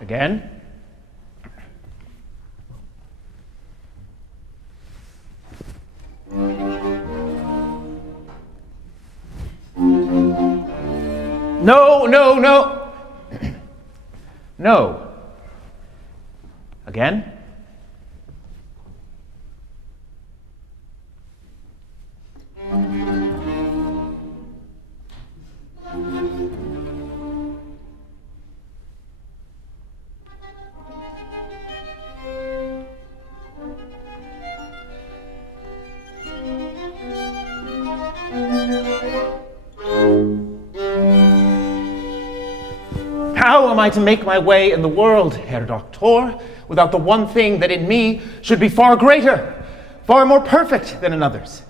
Again. No, no, no. No. Again. How am I to make my way in the world, Herr Doctor, without the one thing that in me should be far greater, far more perfect than in others?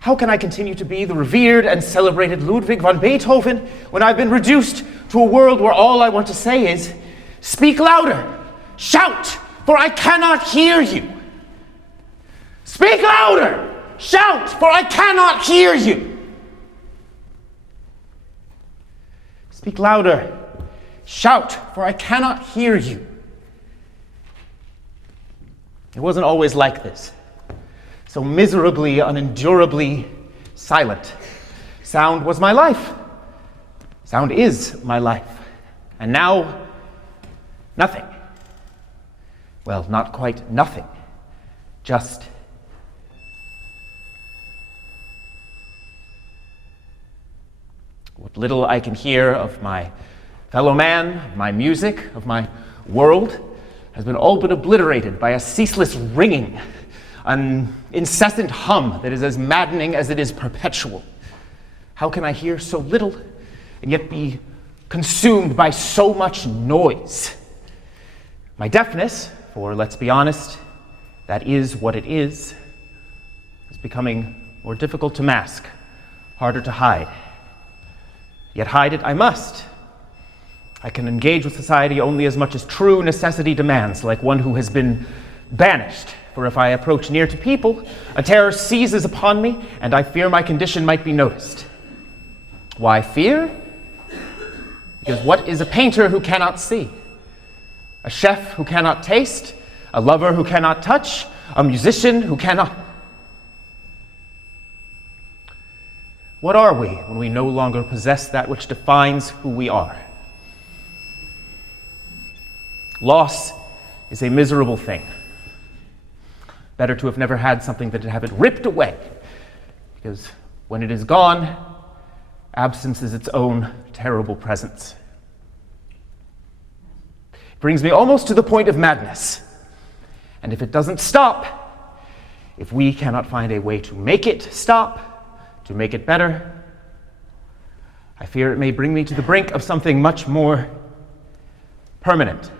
How can I continue to be the revered and celebrated Ludwig van Beethoven when I've been reduced to a world where all I want to say is, speak louder, shout, for I cannot hear you. Speak louder, shout, for I cannot hear you. Speak louder. Shout, for I cannot hear you. It wasn't always like this, so miserably, unendurably silent. Sound was my life. Sound is my life. And now, nothing. Well, not quite nothing. Just what little I can hear of my fellow man, of my music, of my world, has been all but obliterated by a ceaseless ringing, an incessant hum that is as maddening as it is perpetual. How can I hear so little and yet be consumed by so much noise? My deafness, for let's be honest, that is what it is becoming more difficult to mask, harder to hide. Yet hide it I must. I can engage with society only as much as true necessity demands, like one who has been banished. For if I approach near to people, a terror seizes upon me, and I fear my condition might be noticed. Why fear? Because what is a painter who cannot see? A chef who cannot taste? A lover who cannot touch? A musician who cannot... What are we when we no longer possess that which defines who we are? Loss is a miserable thing. Better to have never had something than to have it ripped away, because when it is gone, absence is its own terrible presence. It brings me almost to the point of madness. And if it doesn't stop, if we cannot find a way to make it stop, to make it better, I fear it may bring me to the brink of something much more permanent.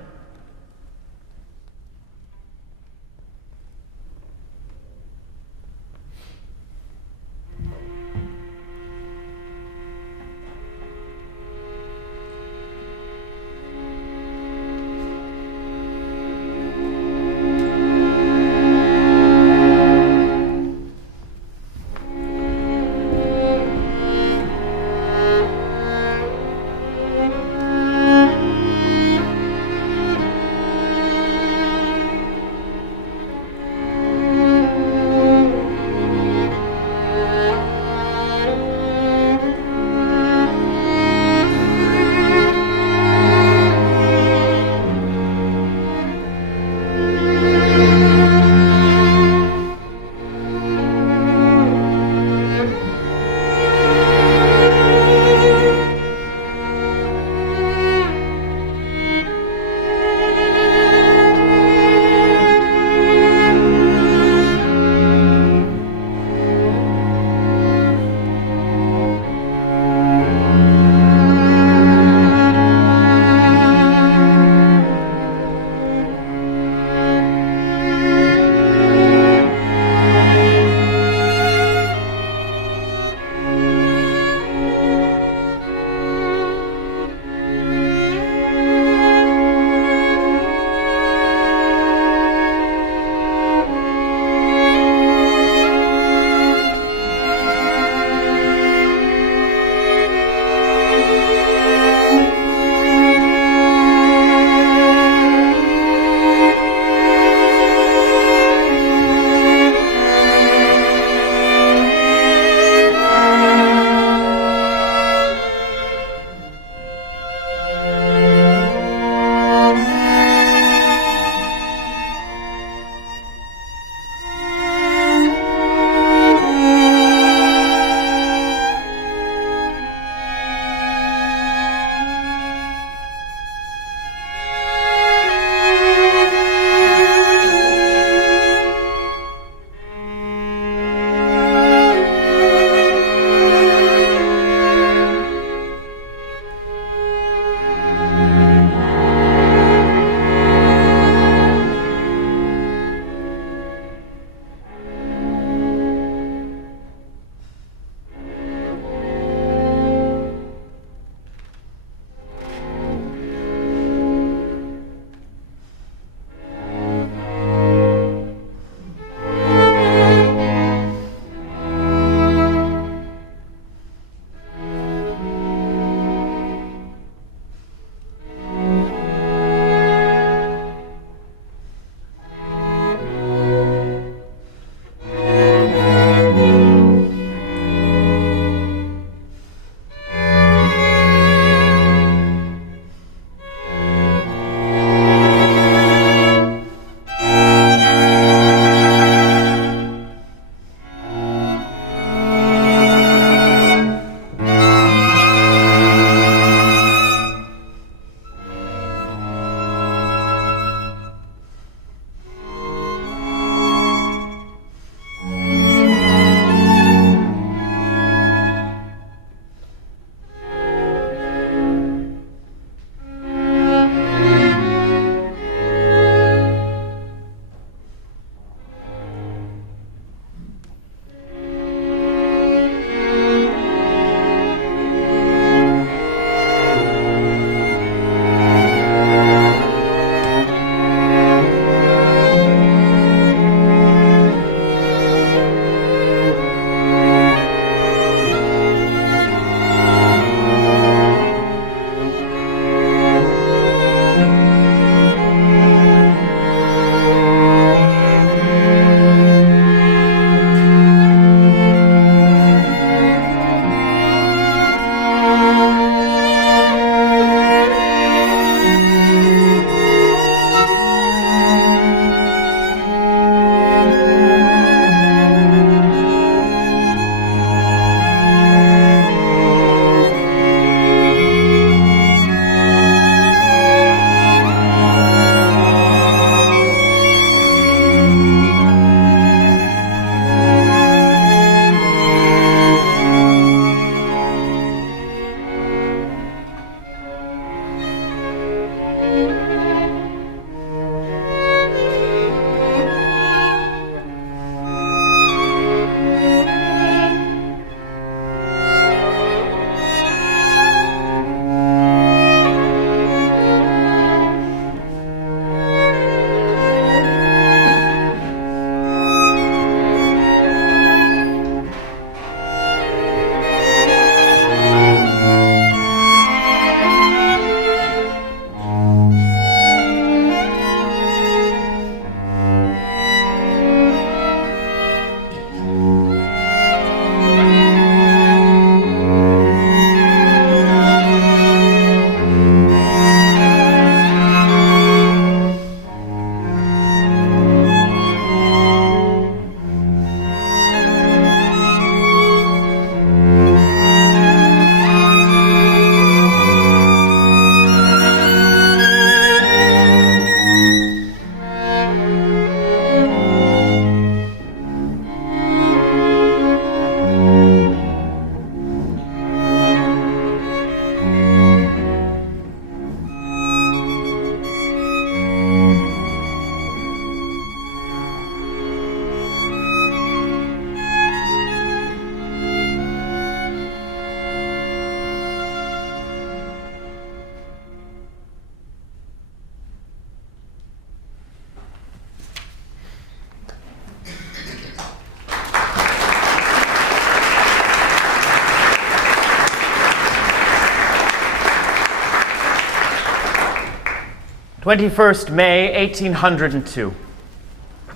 21st May, 1802.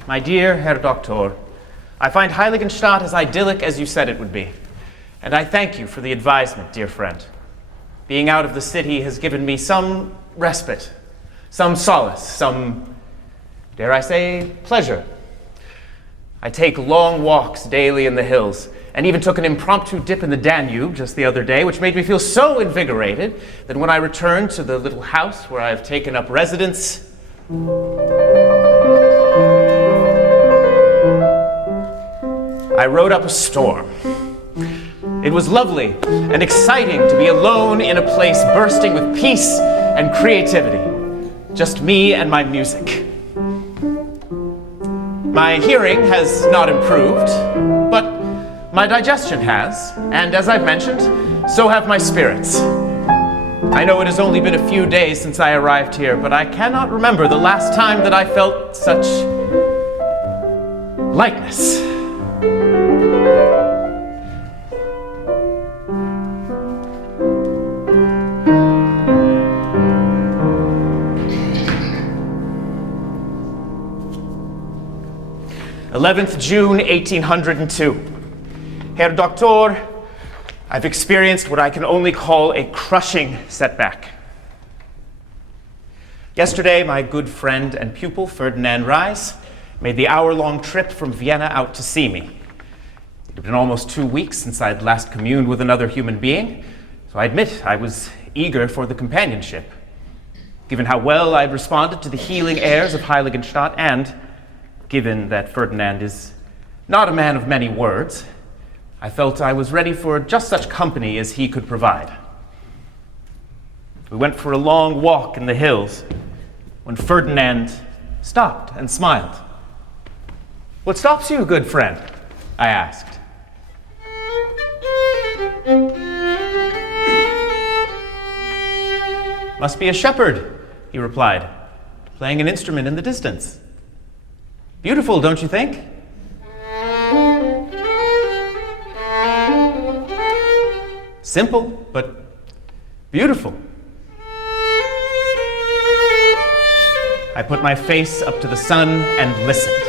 My dear Herr Doctor, I find Heiligenstadt as idyllic as you said it would be, and I thank you for the advisement, dear friend. Being out of the city has given me some respite, some solace, some, dare I say, pleasure. I take long walks daily in the hills, and even took an impromptu dip in the Danube just the other day, which made me feel so invigorated that when I returned to the little house where I have taken up residence, I rode up a storm. It was lovely and exciting to be alone in a place bursting with peace and creativity. Just me and my music. My hearing has not improved, but my digestion has, and as I've mentioned, so have my spirits. I know it has only been a few days since I arrived here, but I cannot remember the last time that I felt such lightness. June 1802. Herr Doctor, I've experienced what I can only call a crushing setback. Yesterday, my good friend and pupil, Ferdinand Reis, made the hour-long trip from Vienna out to see me. It had been almost 2 weeks since I had last communed with another human being, so I admit I was eager for the companionship. Given how well I had responded to the healing airs of Heiligenstadt, and given that Ferdinand is not a man of many words, I felt I was ready for just such company as he could provide. We went for a long walk in the hills when Ferdinand stopped and smiled. "What stops you, good friend?" I asked. "Must be a shepherd," he replied, "playing an instrument in the distance. Beautiful, don't you think?" Simple, but beautiful. I put my face up to the sun and listened.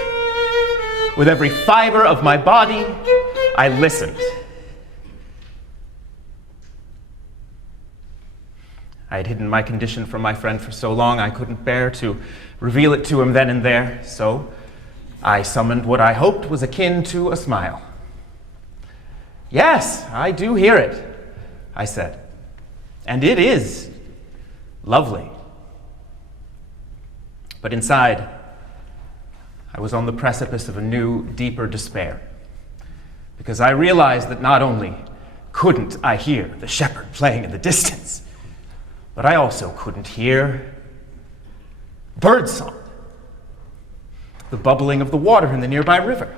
With every fiber of my body, I listened. I had hidden my condition from my friend for so long I couldn't bear to reveal it to him then and there, so I summoned what I hoped was akin to a smile. "Yes, I do hear it," I said, "and it is lovely." But inside, I was on the precipice of a new, deeper despair, because I realized that not only couldn't I hear the shepherd playing in the distance, but I also couldn't hear birdsong, the bubbling of the water in the nearby river,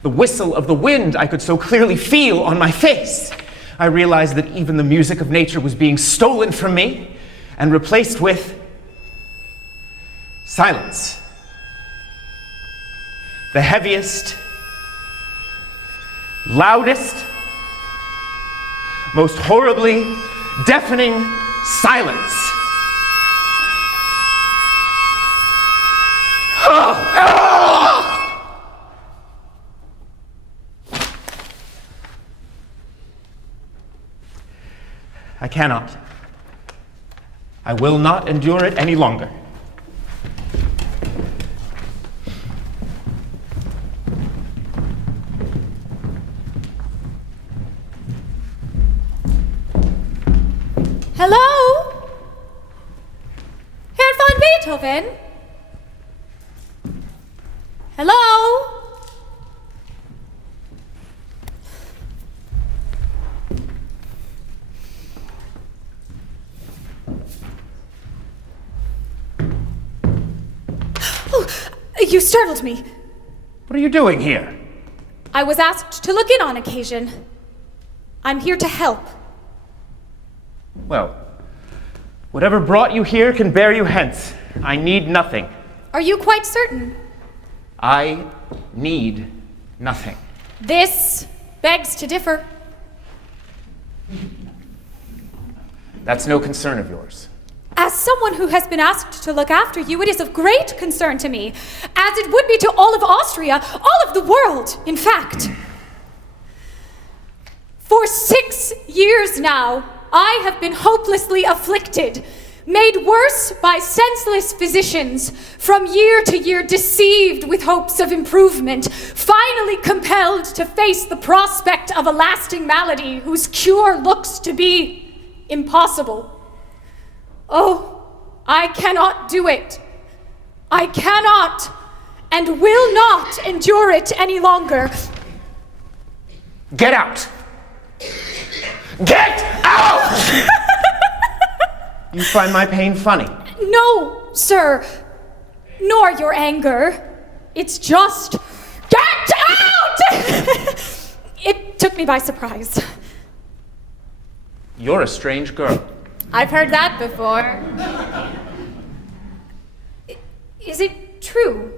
the whistle of the wind I could so clearly feel on my face. I realized that even the music of nature was being stolen from me and replaced with silence. The heaviest, loudest, most horribly deafening silence. I cannot. I will not endure it any longer. Hello? Herr von Beethoven? Hello? Oh, you startled me. What are you doing here? I was asked to look in on occasion. I'm here to help. Well, whatever brought you here can bear you hence. I need nothing. Are you quite certain? I need nothing. This begs to differ. That's no concern of yours. As someone who has been asked to look after you, it is of great concern to me, as it would be to all of Austria, all of the world, in fact. For 6 years now, I have been hopelessly afflicted, made worse by senseless physicians, from year to year deceived with hopes of improvement, finally compelled to face the prospect of a lasting malady whose cure looks to be impossible. Oh, I cannot do it. I cannot and will not endure it any longer. Get out! Get out! You find my pain funny? No, sir, nor your anger. It's just, get out! It took me by surprise. You're a strange girl. I've heard that before. Is it true,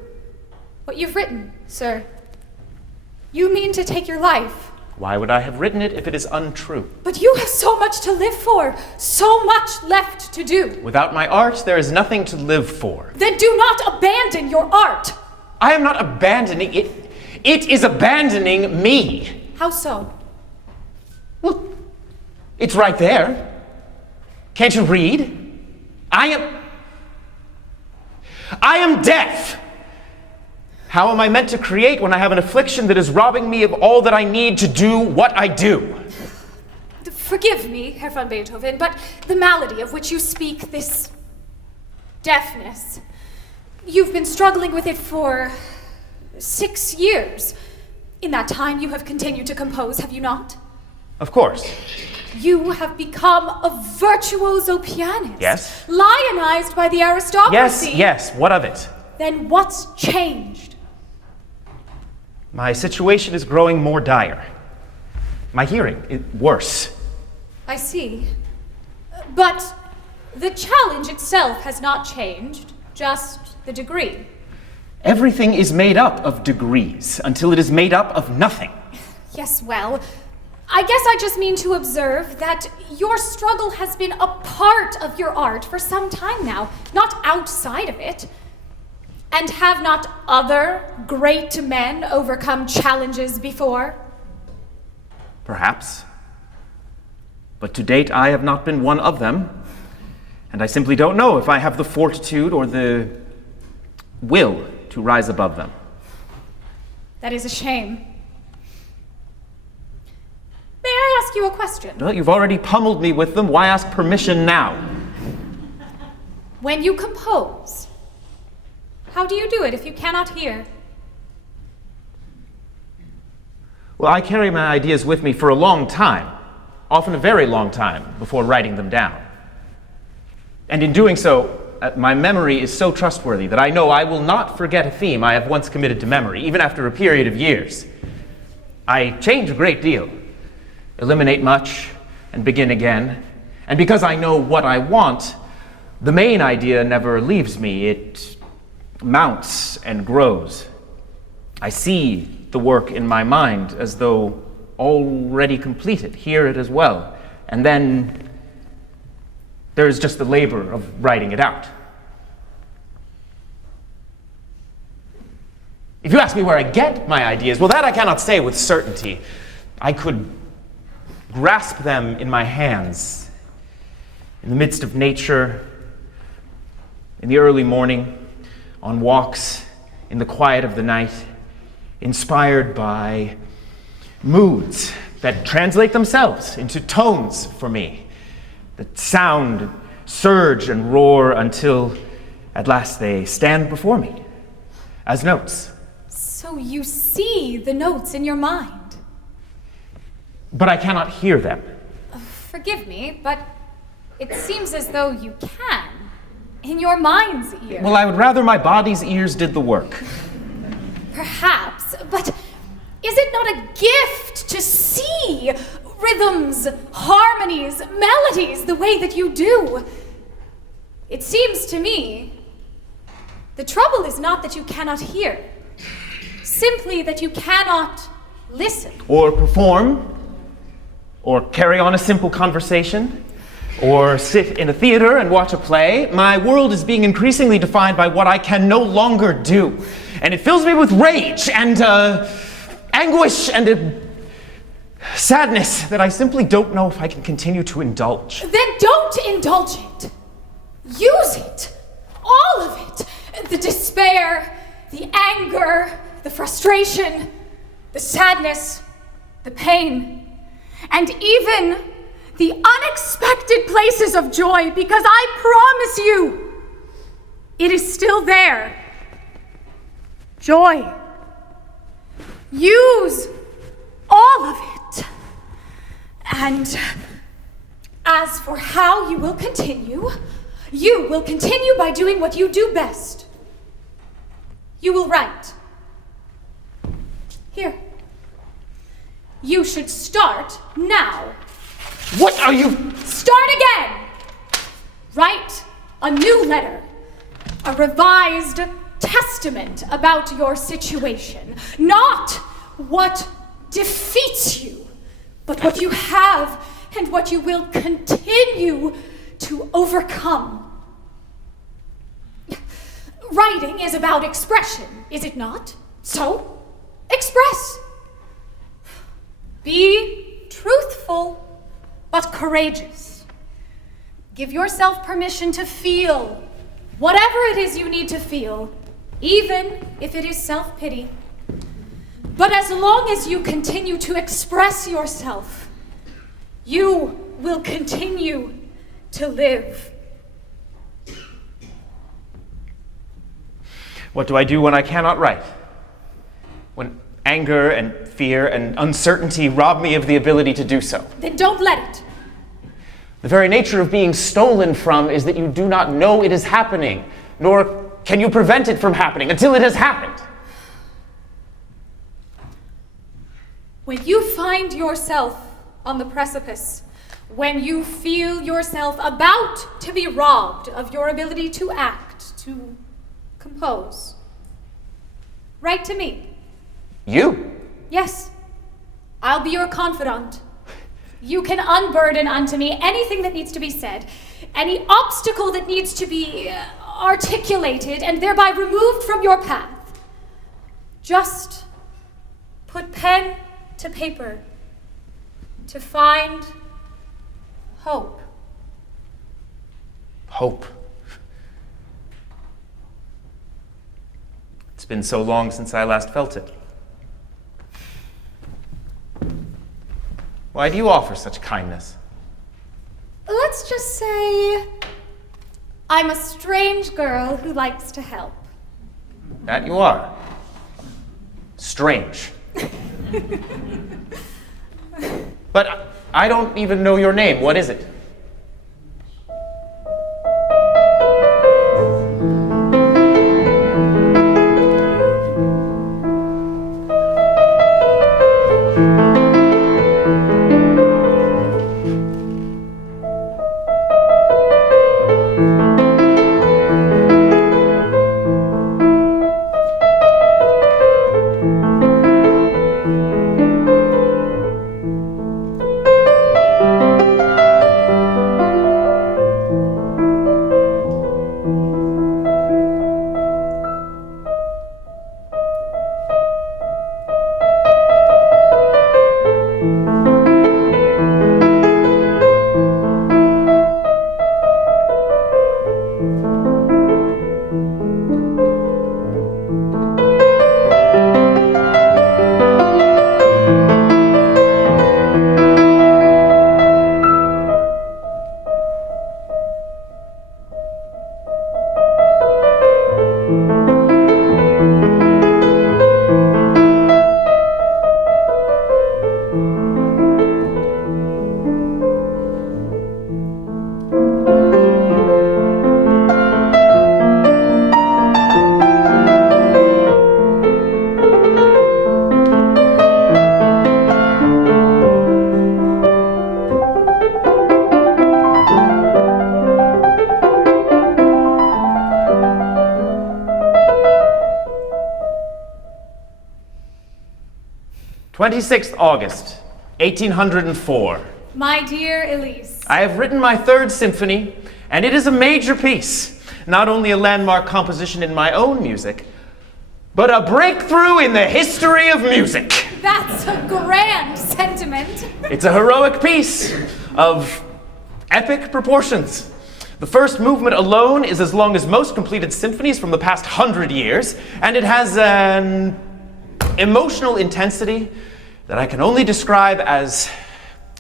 what you've written, sir? You mean to take your life? Why would I have written it if it is untrue? But you have so much to live for, so much left to do. Without my art, there is nothing to live for. Then do not abandon your art. I am not abandoning it. It is abandoning me. How so? Well, it's right there. Can't you read? I am deaf. How am I meant to create when I have an affliction that is robbing me of all that I need to do what I do? Forgive me, Herr von Beethoven, but the malady of which you speak, this deafness, you've been struggling with it for 6 years. In that time you have continued to compose, have you not? Of course. You have become a virtuoso pianist. Yes. Lionized by the aristocracy. Yes, what of it? Then what's changed? My situation is growing more dire. My hearing is worse. I see. But the challenge itself has not changed, just the degree. Everything is made up of degrees until it is made up of nothing. Yes, well, I guess I just mean to observe that your struggle has been a part of your art for some time now, not outside of it. And have not other great men overcome challenges before? Perhaps. But to date, I have not been one of them. And I simply don't know if I have the fortitude or the will to rise above them. That is a shame. May I ask you a question? Well, you've already pummeled me with them. Why ask permission now? When you compose, how do you do it if you cannot hear? Well, I carry my ideas with me for a long time, often a very long time, before writing them down. And in doing so, my memory is so trustworthy that I know I will not forget a theme I have once committed to memory, even after a period of years. I change a great deal, eliminate much, and begin again. And because I know what I want, the main idea never leaves me. It mounts and grows. I see the work in my mind as though already completed, hear it as well. And then there's just the labor of writing it out. If you ask me where I get my ideas, well, that I cannot say with certainty. I could grasp them in my hands, in the midst of nature, in the early morning, on walks, in the quiet of the night, inspired by moods that translate themselves into tones for me, that sound, surge, and roar until at last they stand before me as notes. So you see the notes in your mind? But I cannot hear them. Forgive me, but it seems as though you can, in your mind's ear. Well, I would rather my body's ears did the work. Perhaps, but is it not a gift to see rhythms, harmonies, melodies the way that you do? It seems to me the trouble is not that you cannot hear, simply that you cannot listen. Or perform, or carry on a simple conversation. or sit in a theater and watch a play, my world is being increasingly defined by what I can no longer do. And it fills me with rage and anguish and sadness that I simply don't know if I can continue to indulge. Then don't indulge it. Use it. All of it. The despair, the anger, the frustration, the sadness, the pain, and even the unexpected places of joy, because I promise you, it is still there. Joy. Use all of it. And as for how you will continue by doing what you do best. You will write. Here. You should start now. What are you? Start again! Write a new letter, a revised testament about your situation. Not what defeats you, but what you have and what you will continue to overcome. Writing is about expression, is it not? So, express. Be truthful, but courageous. Give yourself permission to feel whatever it is you need to feel, even if it is self-pity. But as long as you continue to express yourself, you will continue to live. What do I do when I cannot write? When anger and fear and uncertainty rob me of the ability to do so? Then don't let it. The very nature of being stolen from is that you do not know it is happening, nor can you prevent it from happening until it has happened. When you find yourself on the precipice, when you feel yourself about to be robbed of your ability to act, to compose, write to me. You? Yes. I'll be your confidant. You can unburden unto me anything that needs to be said, any obstacle that needs to be articulated and thereby removed from your path. Just put pen to paper to find hope. Hope. It's been so long since I last felt it. Why do you offer such kindness? Let's just say I'm a strange girl who likes to help. That you are. Strange. But I don't even know your name. What is it? August 26th, 1804. My dear Elise. I have written my third symphony, and it is a major piece. Not only a landmark composition in my own music, but a breakthrough in the history of music. That's a grand sentiment. It's a heroic piece of epic proportions. The first movement alone is as long as most completed symphonies from the past 100 years, and it has an emotional intensity that I can only describe as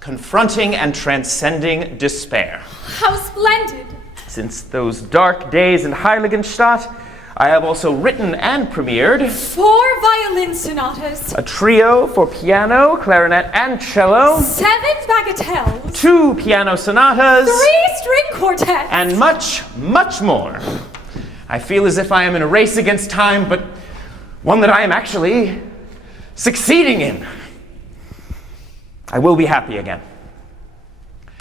confronting and transcending despair. How splendid! Since those dark days in Heiligenstadt, I have also written and premiered 4 violin sonatas, a trio for piano, clarinet, and cello, 7 bagatelles, 2 piano sonatas, 3 string quartets, and much, much more. I feel as if I am in a race against time, but one that I am actually succeeding in. I will be happy again.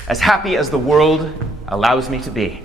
As happy as the world allows me to be.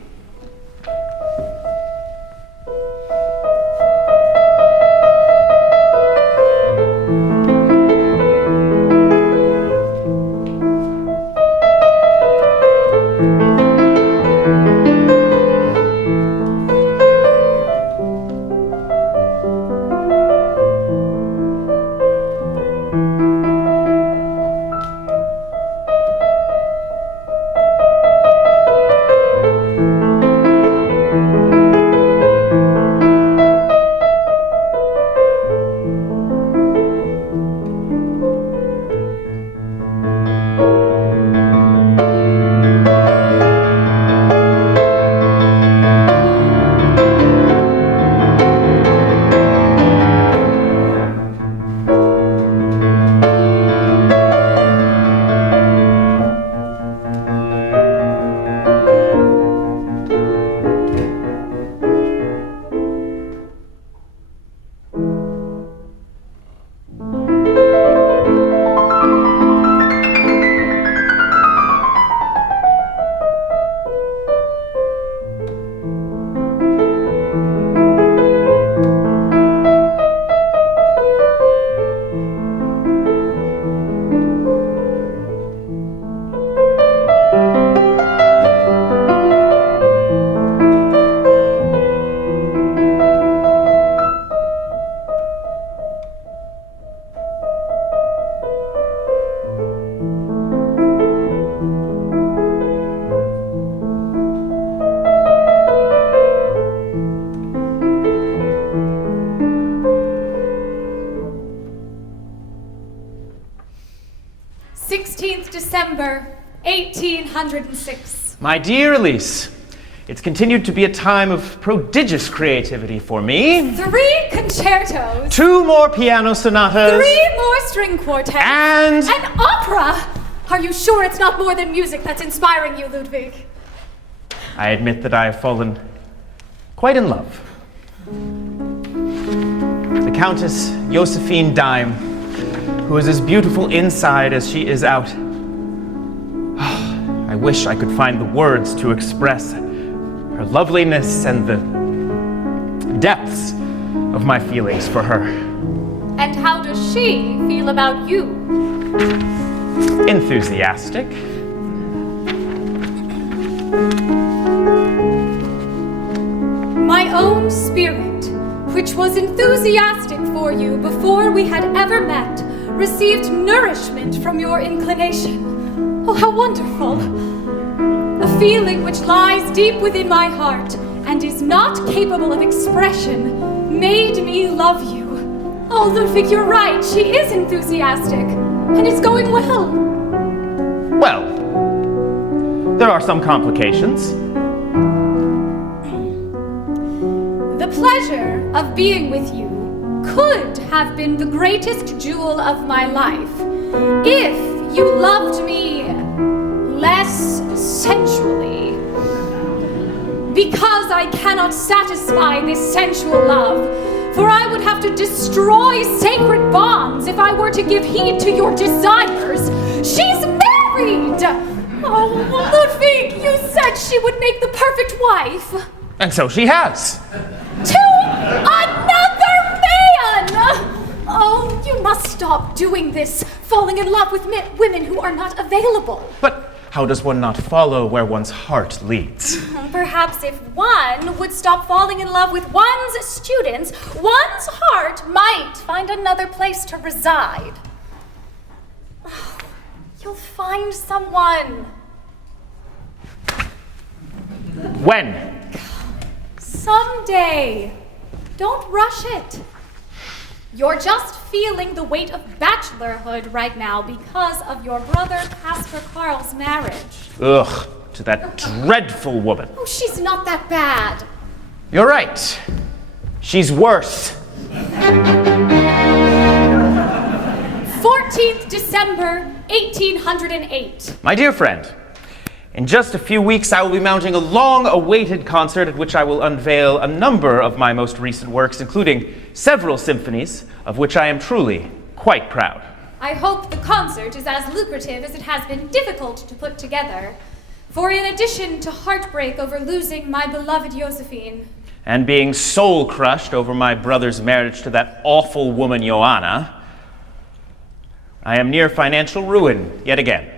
December 1806. My dear Elise, it's continued to be a time of prodigious creativity for me. 3 concertos. 2 more piano sonatas. 3 more string quartets. And an opera! Are you sure it's not more than music that's inspiring you, Ludwig? I admit that I have fallen quite in love. The Countess Josephine Dime, who is as beautiful inside as she is out. I wish I could find the words to express her loveliness and the depths of my feelings for her. And how does she feel about you? Enthusiastic. My own spirit, which was enthusiastic for you before we had ever met, received nourishment from your inclination. Oh, how wonderful! A feeling which lies deep within my heart and is not capable of expression made me love you. Oh, Ludwig, you're right. She is enthusiastic, and it's going well. Well, there are some complications. The pleasure of being with you could have been the greatest jewel of my life if you loved me less sensually. Because I cannot satisfy this sensual love, for I would have to destroy sacred bonds if I were to give heed to your desires. She's married! Oh, Ludwig, you said she would make the perfect wife. And so she has. To another man! Oh, you must stop doing this, falling in love with women who are not available. But how does one not follow where one's heart leads? Perhaps if one would stop falling in love with one's students, one's heart might find another place to reside. Oh, you'll find someone. When? Someday. Don't rush it. You're just feeling the weight of bachelorhood right now because of your brother Caspar Karl's marriage. Ugh, to that dreadful woman. Oh, she's not that bad. You're right. She's worse. 14th December, 1808. My dear friend, in just a few weeks I will be mounting a long-awaited concert at which I will unveil a number of my most recent works, including several symphonies, of which I am truly quite proud. I hope the concert is as lucrative as it has been difficult to put together. For in addition to heartbreak over losing my beloved Josephine, and being soul-crushed over my brother's marriage to that awful woman Joanna, I am near financial ruin yet again.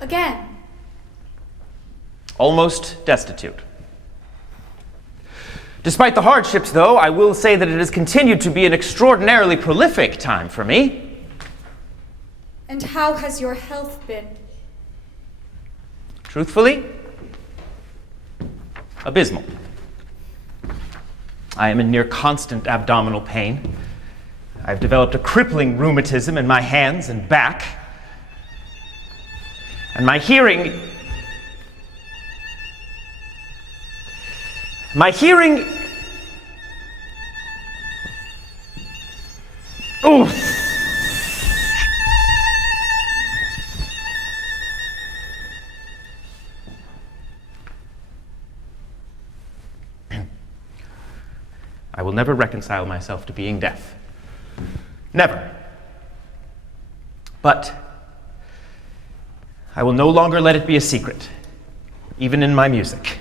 Again. Almost destitute. Despite the hardships, though, I will say that it has continued to be an extraordinarily prolific time for me. And how has your health been? Truthfully, abysmal. I am in near constant abdominal pain. I've developed a crippling rheumatism in my hands and back. And my hearing... Oof! I will never reconcile myself to being deaf. Never. But I will no longer let it be a secret, even in my music.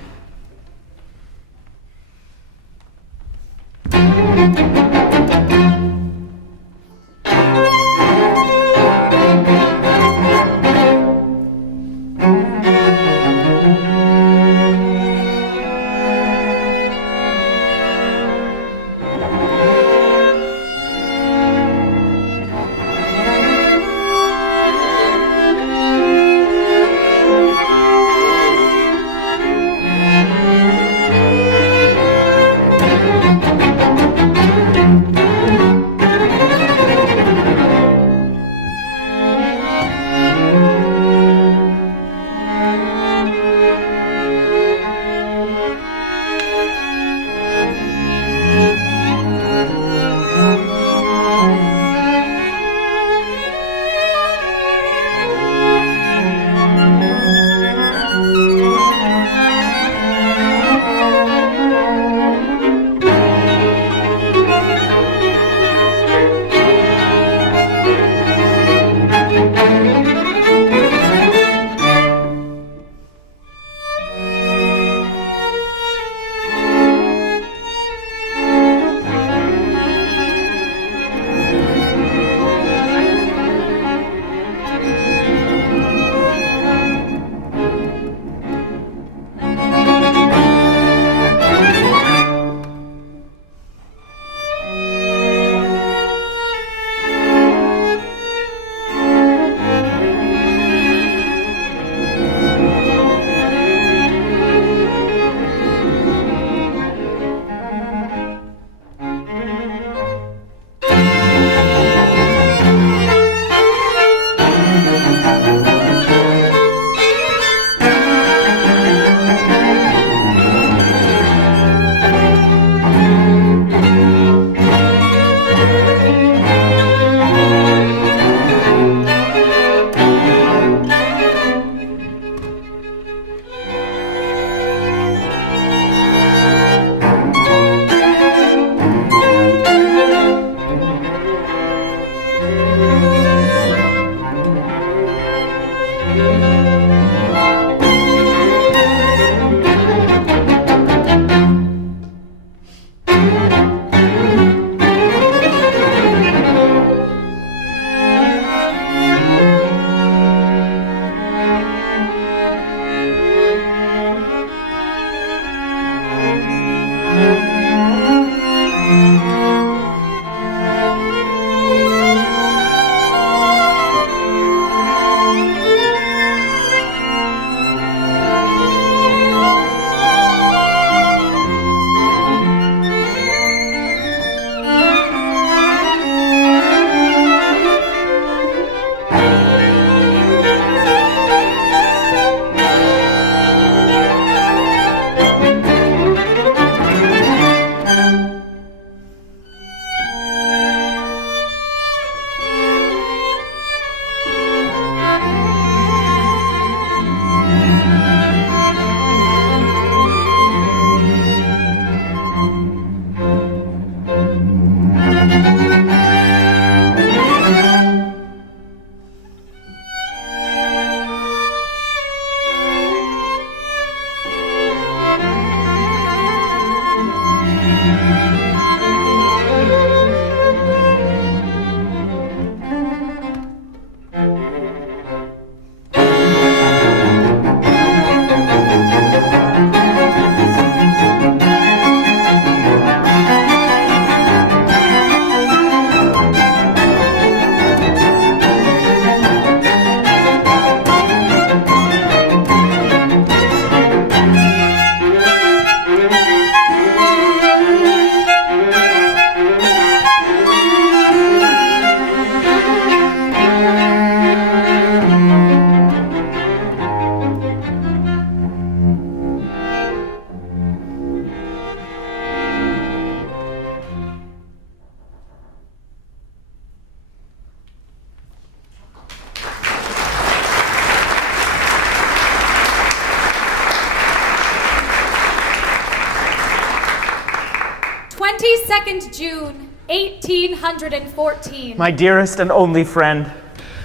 June 1814. My dearest and only friend,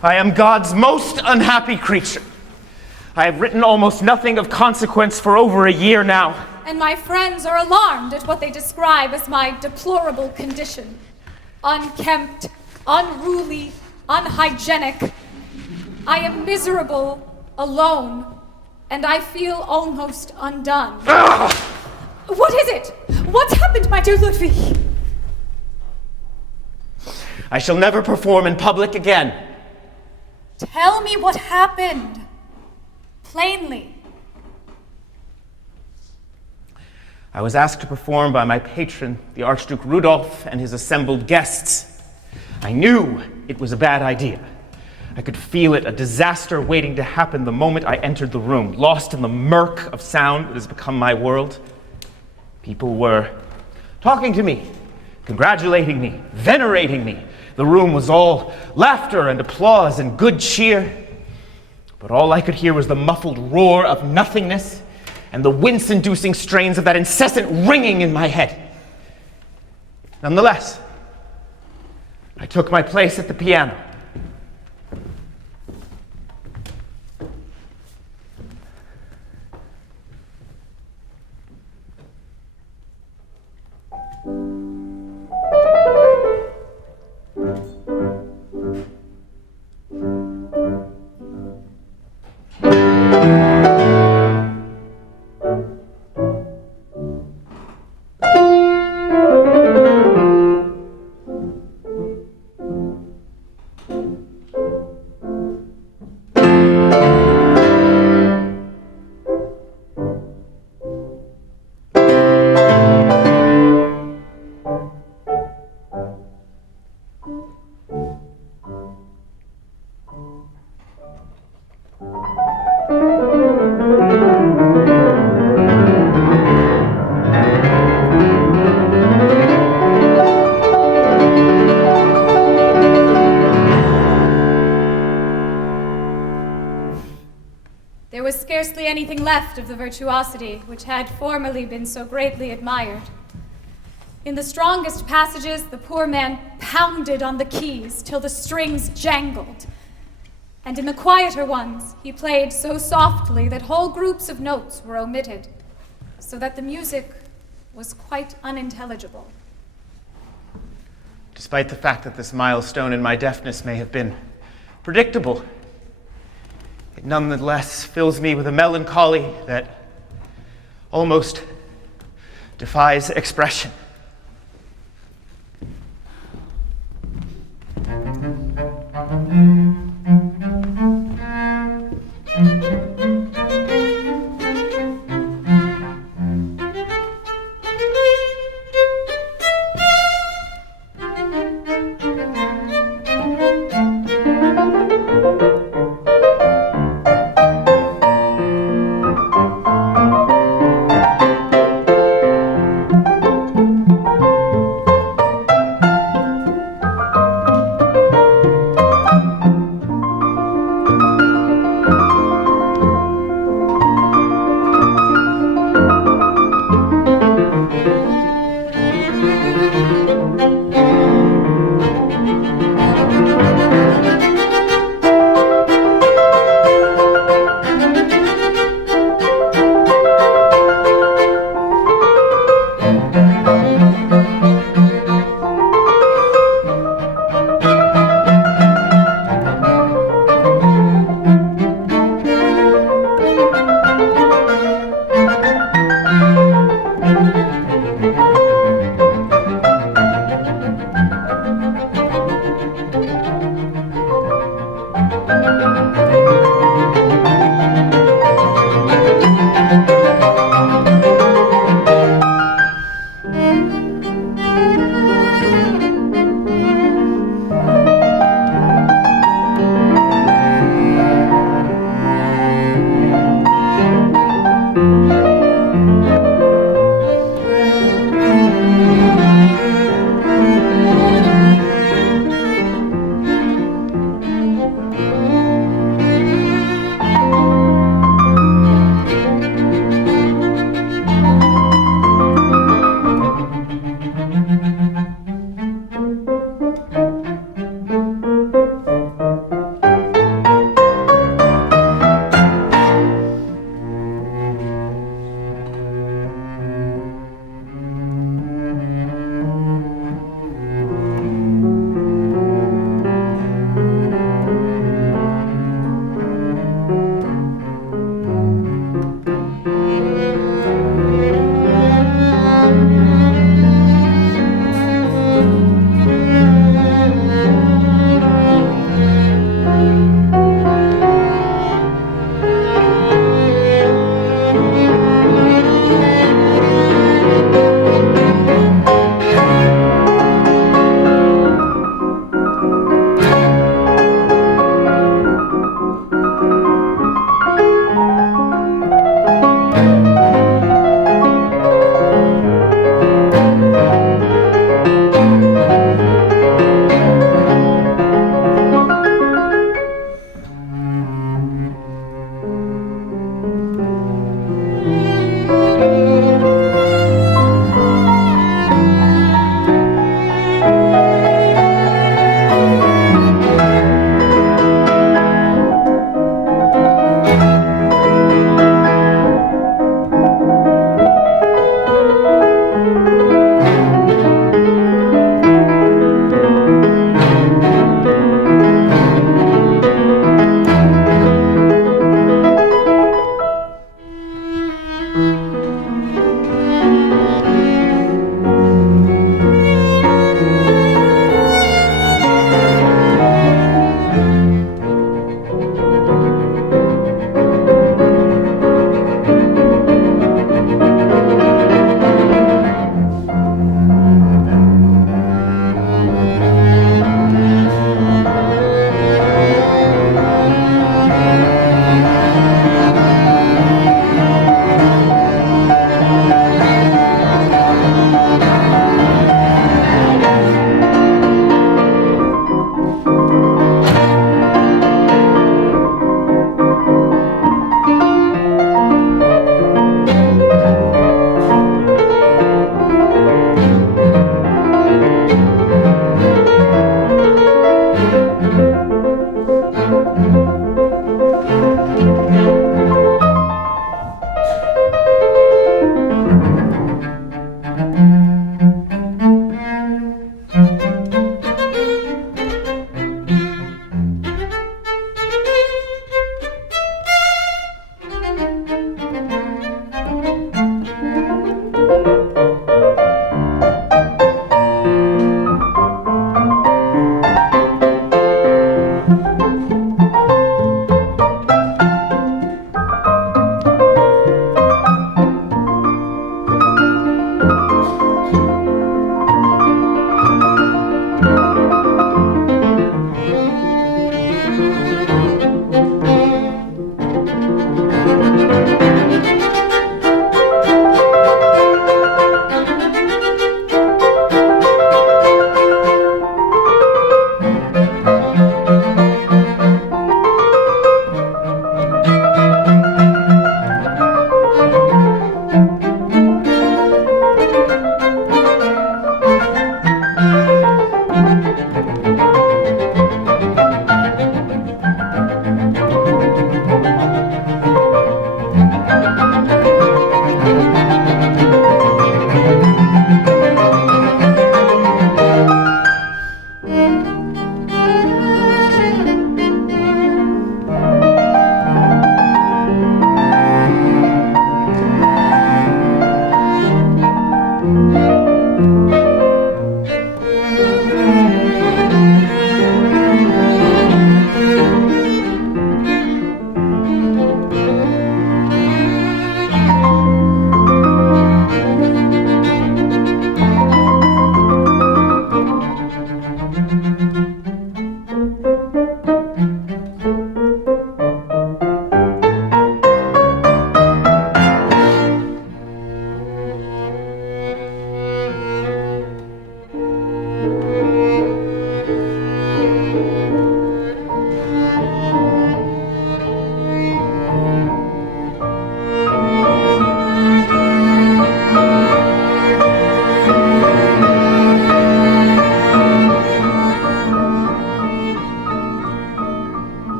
I am God's most unhappy creature. I have written almost nothing of consequence for over a year now. And my friends are alarmed at what they describe as my deplorable condition. Unkempt, unruly, unhygienic. I am miserable, alone, and I feel almost undone. Ugh! What is it? What's happened, my dear Ludwig? I shall never perform in public again. Tell me what happened. Plainly. I was asked to perform by my patron, the Archduke Rudolph, and his assembled guests. I knew it was a bad idea. I could feel it, a disaster waiting to happen the moment I entered the room, lost in the murk of sound that has become my world. People were talking to me, congratulating me, venerating me. The room was all laughter and applause and good cheer. But all I could hear was the muffled roar of nothingness and the wince-inducing strains of that incessant ringing in my head. Nonetheless, I took my place at the piano. Anything left of the virtuosity which had formerly been so greatly admired. In the strongest passages, the poor man pounded on the keys till the strings jangled. And in the quieter ones, he played so softly that whole groups of notes were omitted, so that the music was quite unintelligible. Despite the fact that this milestone in my deafness may have been predictable, it nonetheless fills me with a melancholy that almost defies expression.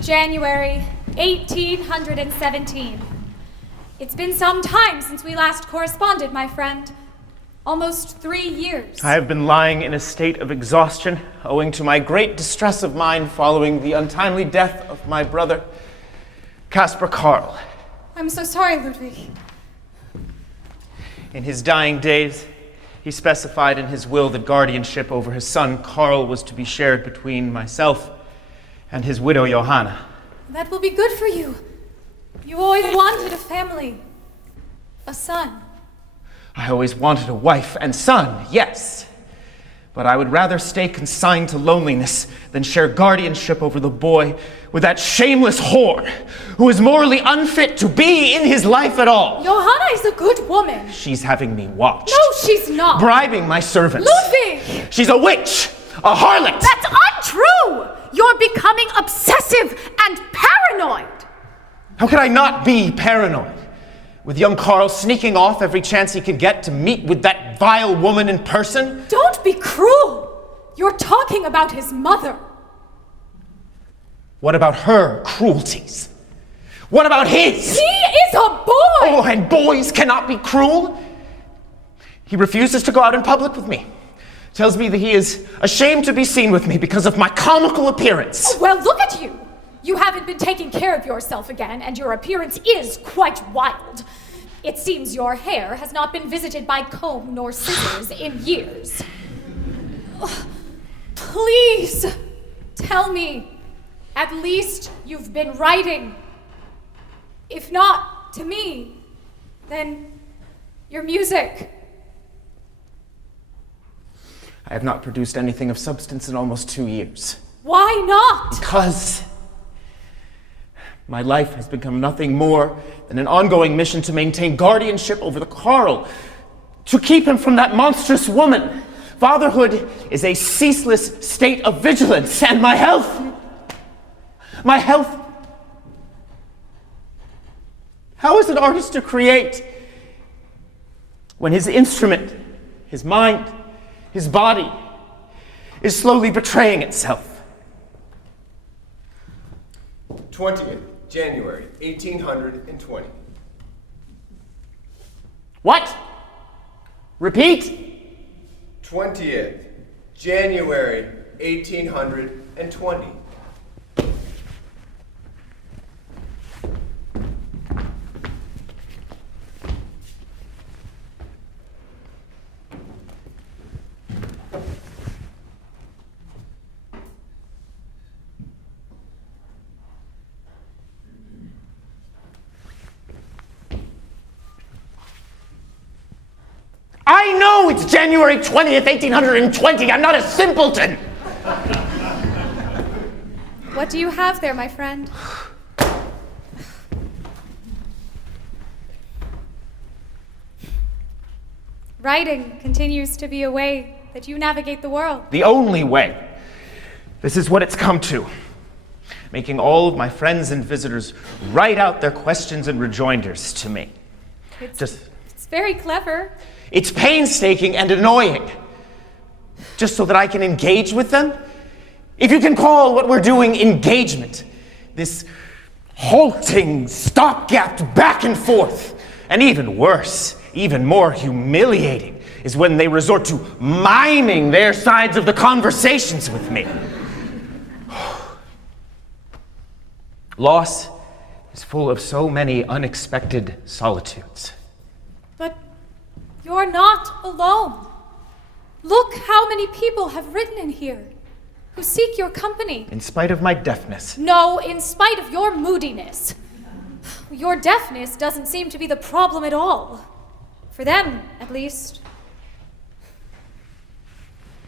January 1817. It's been some time since we last corresponded, my friend. Almost 3 years. I have been lying in a state of exhaustion, owing to my great distress of mind following the untimely death of my brother, Caspar Karl. I'm so sorry, Ludwig. In his dying days, he specified in his will that guardianship over his son, Karl, was to be shared between myself and his widow, Johanna. That will be good for you. You always wanted a family. A son. I always wanted a wife and son, yes. But I would rather stay consigned to loneliness than share guardianship over the boy with that shameless whore who is morally unfit to be in his life at all. Johanna is a good woman. She's having me watched. No, she's not. Bribing my servants. Ludwig! She's a witch, a harlot. That's untrue! You're becoming obsessive and paranoid. How could I not be paranoid? With young Karl sneaking off every chance he could get to meet with that vile woman in person? Don't be cruel. You're talking about his mother. What about her cruelties? What about his? He is a boy! Oh, and boys cannot be cruel? He refuses to go out in public with me. Tells me that he is ashamed to be seen with me because of my comical appearance. Oh, well, look at you. You haven't been taking care of yourself again, and your appearance is quite wild. It seems your hair has not been visited by comb nor scissors in years. Please, tell me, at least you've been writing. If not to me, then your music. I have not produced anything of substance in almost 2 years. Why not? Because my life has become nothing more than an ongoing mission to maintain guardianship over the Karl, to keep him from that monstrous woman. Fatherhood is a ceaseless state of vigilance, and my health. How is an artist to create when his instrument, his mind, his body is slowly betraying itself? 20th January 1820. What? Repeat? 20th January 1820. I know it's January 20th, 1820. I'm not a simpleton. What do you have there, my friend? Writing continues to be a way that you navigate the world. The only way. This is what it's come to. Making all of my friends and visitors write out their questions and rejoinders to me. It's very clever. It's painstaking and annoying. Just so that I can engage with them? If you can call what we're doing engagement. This halting, stopgapped back and forth. And even worse, even more humiliating, is when they resort to miming their sides of the conversations with me. Loss is full of so many unexpected solitudes. But you're not alone. Look how many people have written in here who seek your company. In spite of my deafness. No, in spite of your moodiness. Your deafness doesn't seem to be the problem at all. For them, at least.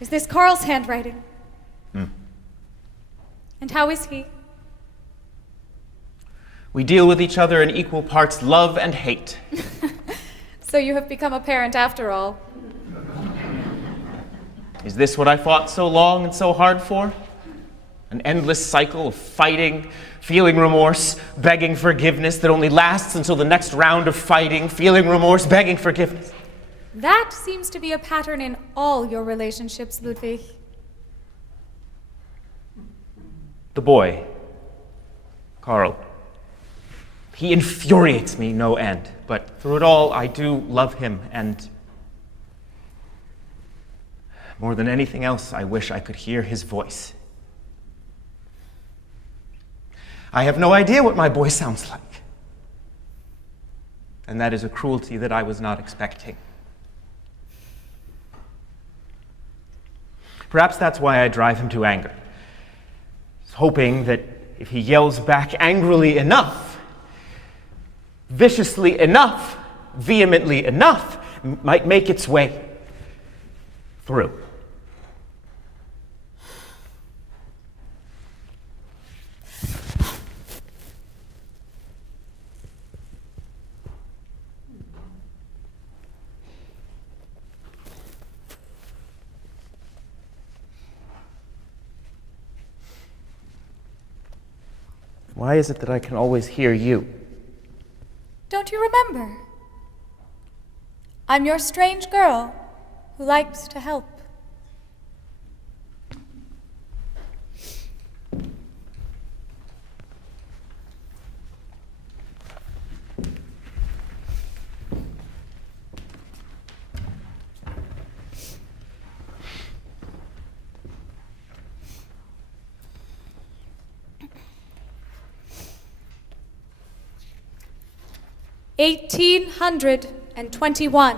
Is this Carl's handwriting? And how is he? We deal with each other in equal parts love and hate. So you have become a parent after all. Is this what I fought so long and so hard for? An endless cycle of fighting, feeling remorse, begging forgiveness that only lasts until the next round of fighting, feeling remorse, begging forgiveness. That seems to be a pattern in all your relationships, Ludwig. The boy, Carl, he infuriates me no end, but through it all, I do love him, and more than anything else, I wish I could hear his voice. I have no idea what my boy sounds like, and that is a cruelty that I was not expecting. Perhaps that's why I drive him to anger, hoping that if he yells back angrily enough, viciously enough, vehemently enough, might make its way through. Why is it that I can always hear you? Don't you remember? I'm your strange girl who likes to help. $1821.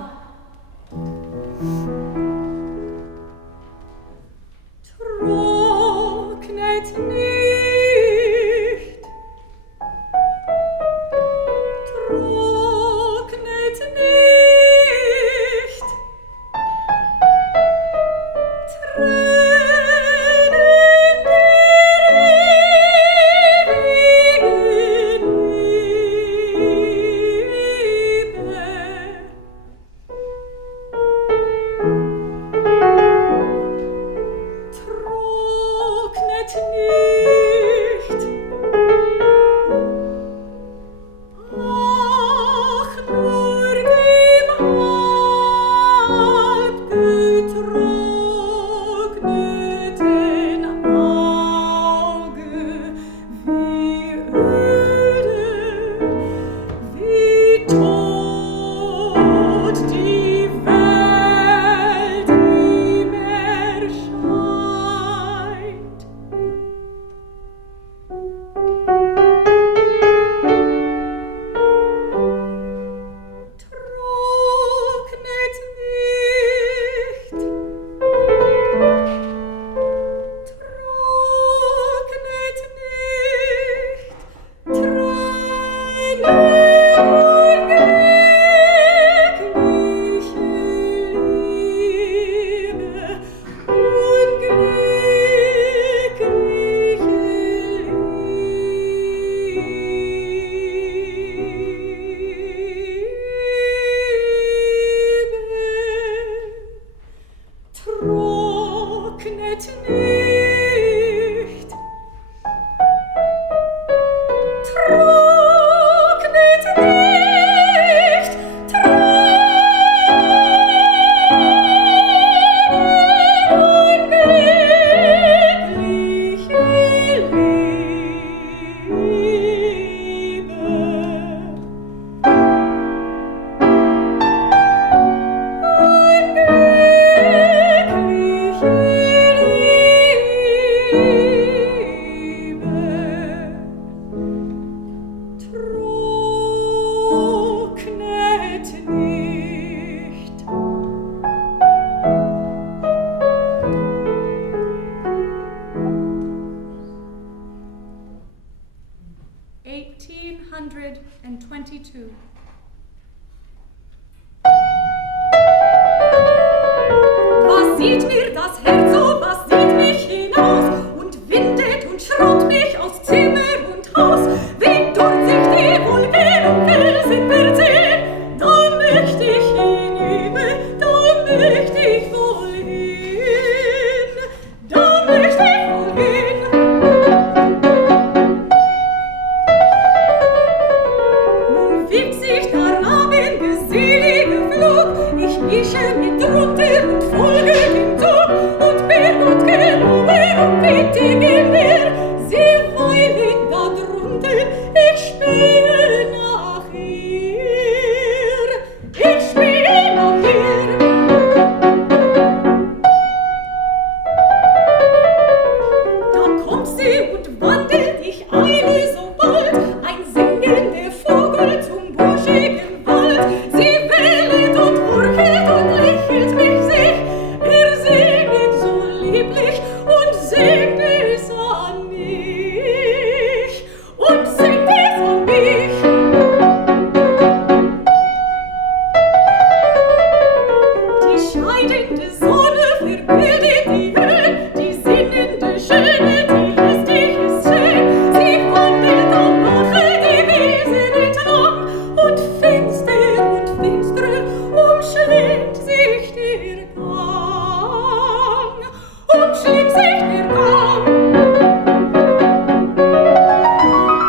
Trocknet nicht. Trocknet nicht. 1822. Was sieht mir das Herz so, was sieht mich hinaus und windet und schraubt mich aus Zimmer und Haus? Wie durchsichtig wohl gehen und Felsen wird sehen, da möcht ich hinüber, da möcht ich wohl hin, da möcht ich wohl hin. Nun wiegt sich der Raben gesellige Flug, ich mische mit drunter und folge dem Zug und Berg und Gelobe und Wittig im Meer, sie weilen da drunter, ich spiele nach ihr, ich spiele nach ihr. Da kommt sie und wandelt, ich eile so bald, ein singender Vogel zum buschigen Wald, sie bellet und urkelt und lächelt mich sich, singet so lieblich und singt es an mich, und singt es an mich. Die scheidende Sonne verbildet die Höhe, die sinnende Schöne, die listig ist schön, sie wandelt am Bache die Wiesen entlang, und finstere umschlingt sich der Gang, umschlingt sich der Gang.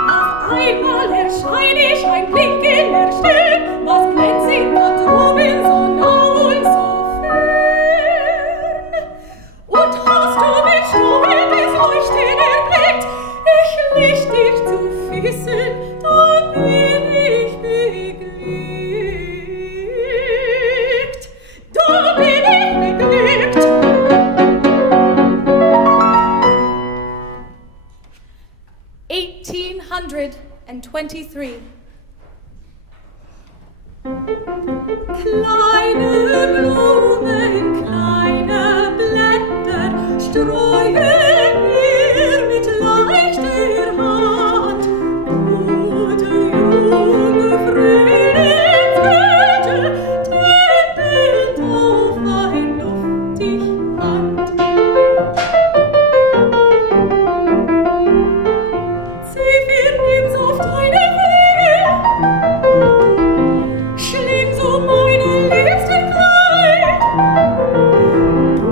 Auf einmal erschein ich ein blinkender Stern, was glänzig da droben so nah und so fern. Und hast du mit stobendes Leuchten erblickt, ich licht dich zu Füßen, da bin ich beglückt, da bin ich beglückt. 1823. Kleine Blumen, kleine Blätter streuen mir mit leichter Hand. Gute junge Frühlingsgötter tändelnd auf ein luftig Band. Zephyr, nimm's auf deine Flügel, schling so meine liebste Kleid.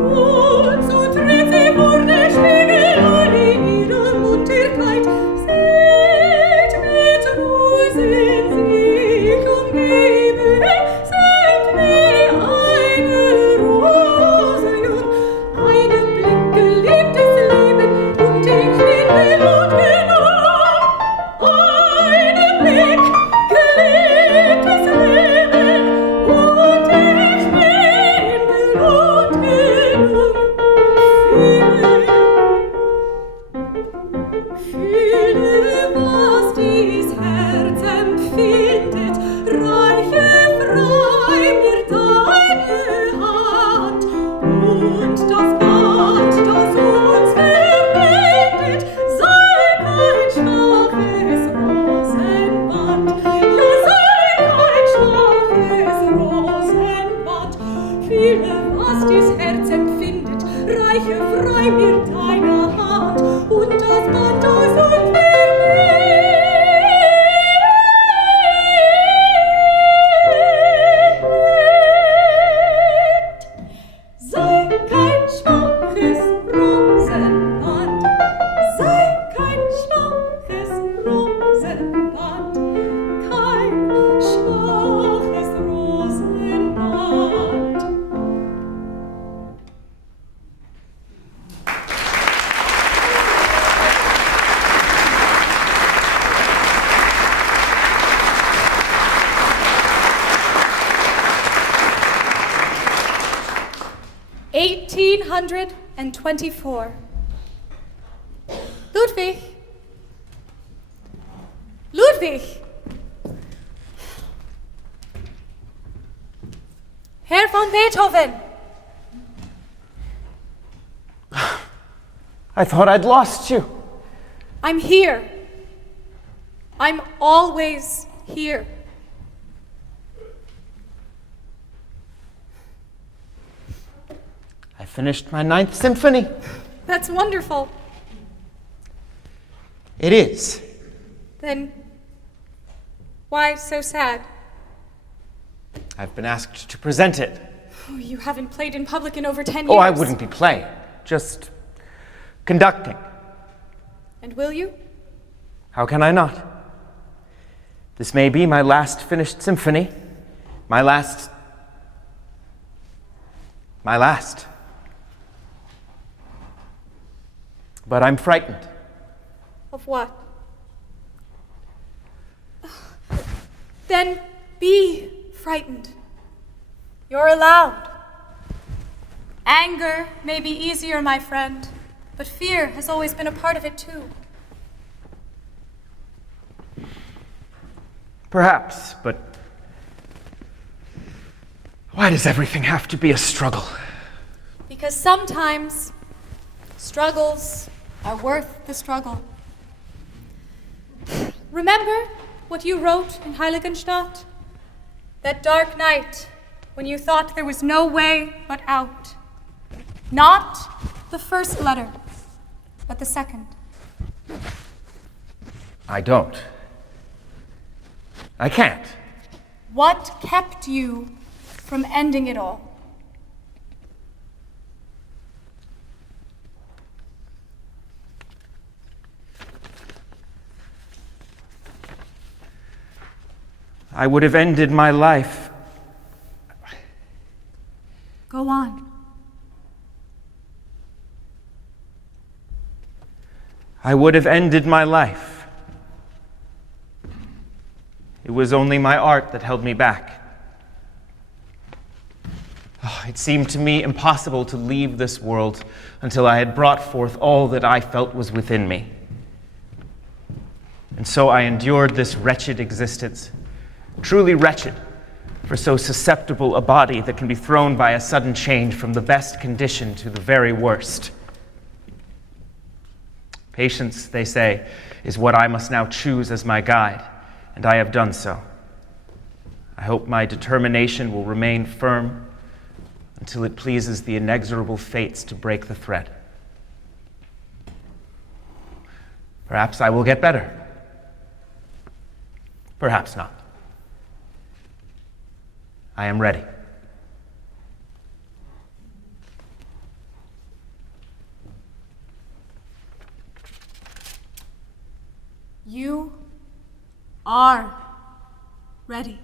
Und so tritt sie vor der Spiegel und in ihrer Munterkeit seht mit Rosen sich umgeben, seid wie eine Rose jung, einen Blick geliebtes Leben und ich bin belohnt genommen, einen Blick geliebtes Leben und ich bin belohnt genommen. Fühle, was dies Herz empfindet, reiche frei mir deine Hand und das Band, das uns verbindet, sei kein schwaches Rosenband, ja, sei kein schwaches Rosenband. Fühle, was dies Herz empfindet, reiche frei mir deine Hand und das Band, das uns verbindet, sei kein schwaches Rosenband, sei kein schwaches Rosenband, kein schwaches Rosenband. $1824. Ludwig! Ludwig! Herr von Beethoven! I thought I'd lost you. I'm here. I'm always here. I finished my 9th symphony. That's wonderful. It is. Then why so sad? I've been asked to present it. Oh, you haven't played in public in over 10 years. Oh, I wouldn't be playing, just conducting. And will you? How can I not? This may be my last finished symphony, my last. But I'm frightened. Of what? Then be frightened. You're allowed. Anger may be easier, my friend, but fear has always been a part of it too. Perhaps, but why does everything have to be a struggle? Because sometimes struggles are worth the struggle. Remember what you wrote in Heiligenstadt? That dark night when you thought there was no way but out. Not the first letter, but the second. I don't. I can't. What kept you from ending it all? I would have ended my life. Go on. I would have ended my life. It was only my art that held me back. Oh, it seemed to me impossible to leave this world until I had brought forth all that I felt was within me. And so I endured this wretched existence, truly wretched for so susceptible a body that can be thrown by a sudden change from the best condition to the very worst. Patience, they say, is what I must now choose as my guide, and I have done so. I hope my determination will remain firm until it pleases the inexorable fates to break the thread. Perhaps I will get better. Perhaps not. I am ready. You are ready.